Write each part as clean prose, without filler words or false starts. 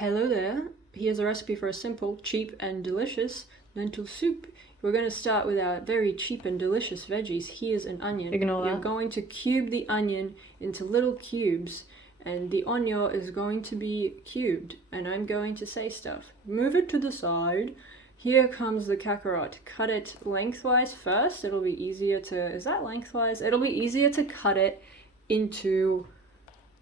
Hello there. Here's a recipe for a simple, cheap and delicious lentil soup. We're going to start with our very cheap and delicious veggies. Here's an onion. You're going to cube the onion into little cubes, and the onion is going to be cubed, and I'm going to say stuff. Move it to the side. Here comes the kakarot. Cut it lengthwise first. It'll be easier to... Is that lengthwise? It'll be easier to cut it into,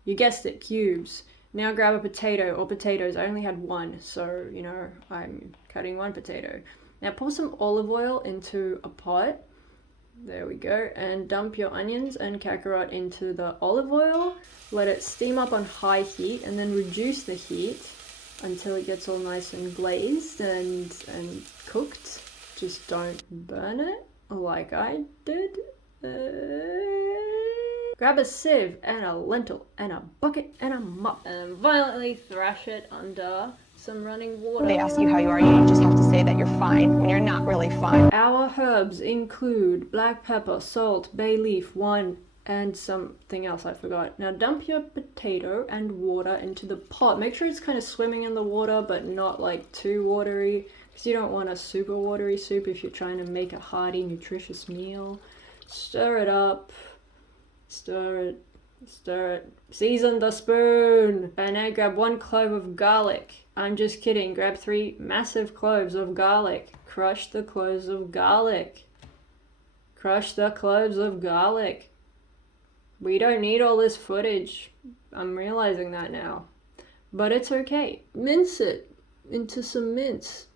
you guessed it, cubes. Now grab a potato or potatoes. I only had one, so, you know, I'm cutting one potato. Now pour some olive oil into a pot. There we go. And dump your onions and kakarot into the olive oil. Let it steam up on high heat and then reduce the heat until it gets all nice and glazed and cooked. Just don't burn it like I did. Grab a sieve and a lentil and a bucket and a mop and violently thrash it under some running water. They ask you how you are, you just have to say that you're fine when you're not really fine. Our herbs include black pepper, salt, bay leaf, one, and something else I forgot. Now dump your potato and water into the pot. Make sure it's kind of swimming in the water, but not like too watery, because you don't want a super watery soup if you're trying to make a hearty, nutritious meal. Stir it up. Stir it, season the spoon, and now grab 1 clove of garlic. I'm just kidding, grab 3 massive cloves of garlic. Crush the cloves of garlic. Crush the cloves of garlic. We don't need all this footage. I'm realizing that now. But it's okay. Mince it into some mince.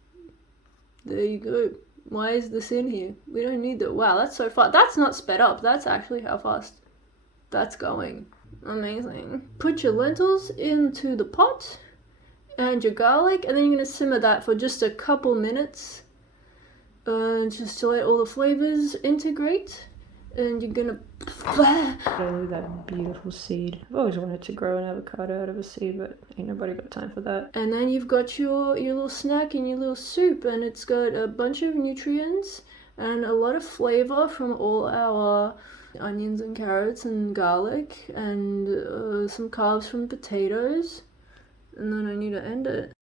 There you go. Why is this in here? We don't need that. Wow, that's so fast. That's not sped up. That's actually how fast that's going. Amazing. Put your lentils into the pot and your garlic, and then you're going to simmer that for just a couple minutes, just to let all the flavors integrate. And you're gonna... Oh, that beautiful seed. I've always wanted to grow an avocado out of a seed, but ain't nobody got time for that. And then you've got your little snack and your little soup, and it's got a bunch of nutrients and a lot of flavor from all our onions and carrots and garlic, and some carbs from potatoes. And then I need to end it.